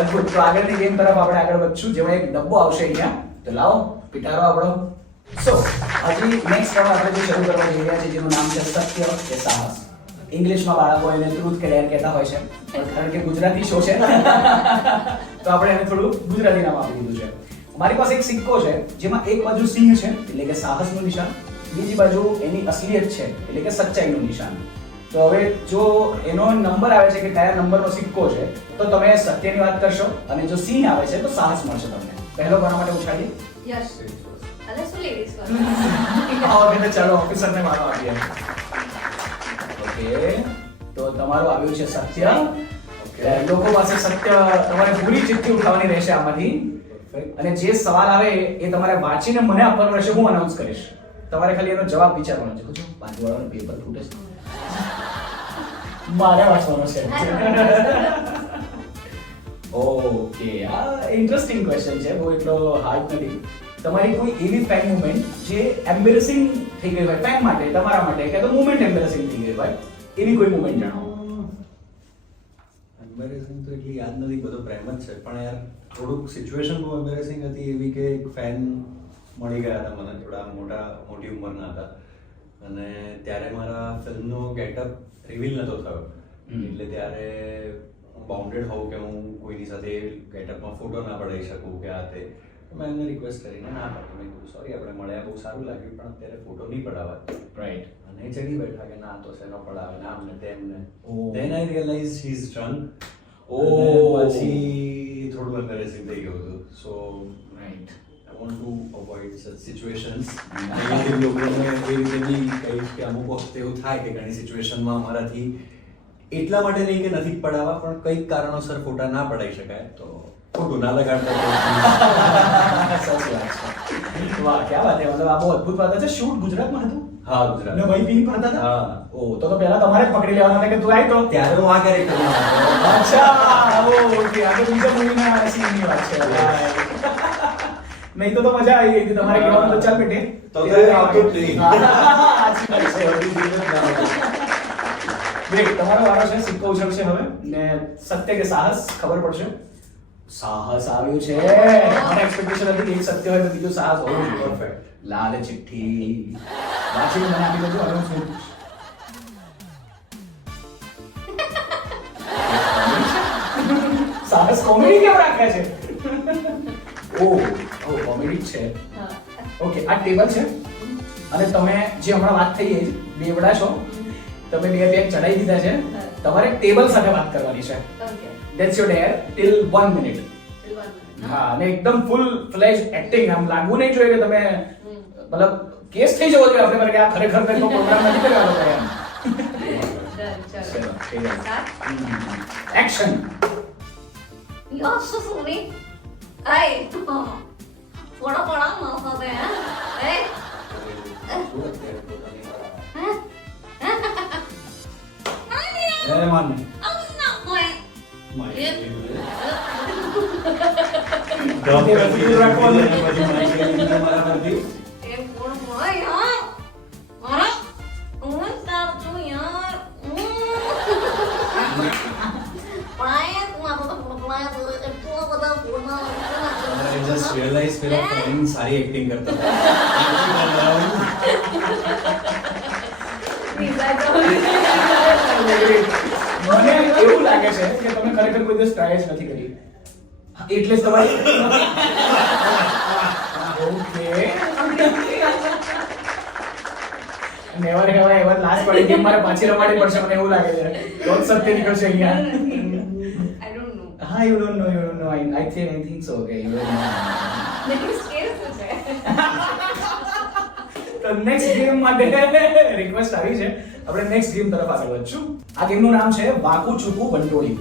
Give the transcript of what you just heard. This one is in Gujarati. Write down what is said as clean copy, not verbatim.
અદ્ભુત. તો આગળની ગેમ તરફ આપણે આગળ વધશું, જેમાં એક ડબ્બો આવશે અહીંયા. તો લાવો પિટારો આપણો. સો હજી નેક્સ્ટ રાઉન્ડ આપણે જે શરૂ કરવા જઈ રહ્યા છે, જેનું નામ છે સત્ય કે સાહસ. ઇંગ્લિશમાં બાળકો એને ટ્રુથ કે ડેર કહેતા હોય છે, પણ કારણ કે ગુજરાતી શો છે તો આપણે એને થોડું ગુજરાતી નામ આપી દીધું છે. મારી પાસે એક સિક્કો છે, જેમાં એક બાજુ સિંહ છે એટલે કે સાહસનું નિશાન, બીજી બાજુ એની અસલિયત છે એટલે કે સચ્ચાઈનું નિશાન. તો હવે જો એનો નંબર આવે છે કે કયા નંબરનો સિક્કો છે, તો તમે સત્યની વાત કરશો, અને જો સિંહ આવે છે તો સાહસ મળશે તમને. પહેલો કોના માટે ઉછાળીએ? યસ. અલે શું લેડીઝ પર? આવો કે ચાલો ઓફિસરને મારો આપીએ. ઓકે, તો તમારું આવ્યું છે સત્ય. ઓકે, લોકો પાસે સત્ય તમારે પૂરી ચિઠ્ઠી ઉઠાવવાની રહેશે આમાંથી, અને જે સવાલ આવે એ તમારે વાંચીને મને આપવાનો રહેશે. હું અનાઉન્સ કરીશ, તમારે ખાલી એનો જવાબ વિચારવાનો છે. જો બાજુવાળાનું પેપર ફૂટે છે, મારે વાંચવાનો છે. ઓકે, આ ઇન્ટરેસ્ટિંગ ક્વેશ્ચન છે, બહુ એટલો હાર્ડ નથી. તમારી કોઈ એવી ફેન મુમેન્ટ જે એમ્બેરેસિંગ થઈ ગઈ હોય ફેન માટે, તમારા માટે, કે તો મુમેન્ટ એમ્બેરેસિંગ થઈ ગઈ હોય, એવી કોઈ મુમેન્ટ જણાવો. એમ્બેરેસિંગ તો એટલી યાદ નથી, બધો પ્રેમ જ છે, પણ યાર થોડુંક સિચ્યુએશન બહુ એમ્બેરેસિંગ હતી એવી કે એક ફેન મળી ગયા હતા મને, થોડા મોટી ઉંમરના હતા, અને ત્યારે મારા ફિલ્મનો ગેટઅપ રિવીલ નહોતો થયો, એટલે ત્યારે હું બાઉન્ડેડ હોઉં કે હું કોઈની સાથે ગેટઅપમાં ફોટો ના પડાવી શકું કે આ તે. મેં એમને રિક્વેસ્ટ કરીને ના પાડી. મેં કીધું સોરી, આપણે મળ્યા બહુ સારું લાગ્યું, પણ અત્યારે ફોટો નહીં પડાવવા. રાઈટ. અને એ ચડી બેઠા કે ના તો શેનો પડાવે, ના અમને તેમને. Then I realized he's drunk. પછી થોડું એમ્બેરેસિંગ થઈ ગયું હતું. સો right. I want to avoid such situations. Negative લોકોને એ રીતે બી કહીશ કે અમુક વખતે એવું થાય કે ઘણી સિચ્યુએશનમાં અમારાથી એટલા માટે નહીં કે નથી પડાવવા, પણ કંઈક કારણોસર ફોટા ના પડાવી શકાય, તો ખોટું ના લગાડતા. સાચી વાત છે. વાહ, ક્યાં વાત છે. મતલબ આ બહુ અદ્ભુત વાત છે. શૂટ ગુજરાતમાં હતું? હા, ગુજરાત. ને વહી પિન પણ હતા? હા. ઓ, તો પહેલા તમારે જ પકડી લેવાના હતા કે તું આય તો. ત્યારે હું આ કેરેક્ટરમાં હતો. અચ્છા, ઓકે, આ તો બીજા મૂવીના સીનની વાત છે. નહીં તો મજા આવી ગઈ હતી તમારે કહેવાનું તો ચાલ બેટે. તો આવતું જ નહીં. સાચી વાત છે. ગ્રેટ, તમારો વારો છે. સિક્કો ઉછળશે હવે, ને સત્ય કે સાહસ ખબર પડશે. સાહસ આવ્યું છે. મને એક્સપેક્ટેશન હતી કે એક સત્ય હોય તો બીજું સાહસ હોવું જોઈએ. પરફેક્ટ. લાલ ચિઠ્ઠી વાંચીને મને આપી દેજો. હવે હું સાહસ કોમેડી કેમ રાખે છે? ઓ કોમેડી છે. ઓકે, આ ટેબલ છે, અને તમે જે હમણાં વાત થઈ એ બેવડા છો, તમે બે બેગ ચડાઈ દીધા છે. તમારે ટેબલ સાથે વાત કરવાની છે. Okay. That's your dare till 1 minute. હા, અને એકદમ ફૂલ ફ્લેશ એક્ટિંગ. આમ લાગવું નહીં જોઈએ કે તમે મતલબ કેસ થઈ જવો જોઈએ આપણે પર કે આ ખરેખર કંઈક પ્રોગ્રામ નથી કરવાનો એમ. ચલો. એક્શન. યો શું સુની? આય. પોડા પોડા માફ આવે હે? એ માન આવું ના હોય. એ કોણ હોય યાર? અરે હું તાર છું યાર. પડાય તું આ તો પડાય તો એટલો બધા ફોનમાં I just realized પેલા ફ્રેન્ડ સારી એક્ટિંગ કરતા મને એવું લાગે છે કે તમે ખરેખર કોઈ દિવસ ટ્રાય જ નથી કરી, એટલે જ તમારી ઓકે નેવર હેવા એવર લાસ્ટ વાળી ગેમ મારે પાછી રમાડવી પડશે, મને એવું લાગે છે. તો સત્ય નીકળશે અહીંયા. I don't know. હા, you don't know. I think so. Okay, you don't know. Next case છે. તો નેક્સ્ટ ગેમ માટે રિક્વેસ્ટ આવી છે. આપણે નેક્સ્ટ ગેમ તરફ આગળ વધશું. આ ગેમનું નામ છે વાકુ ચૂકુ બંટોળી.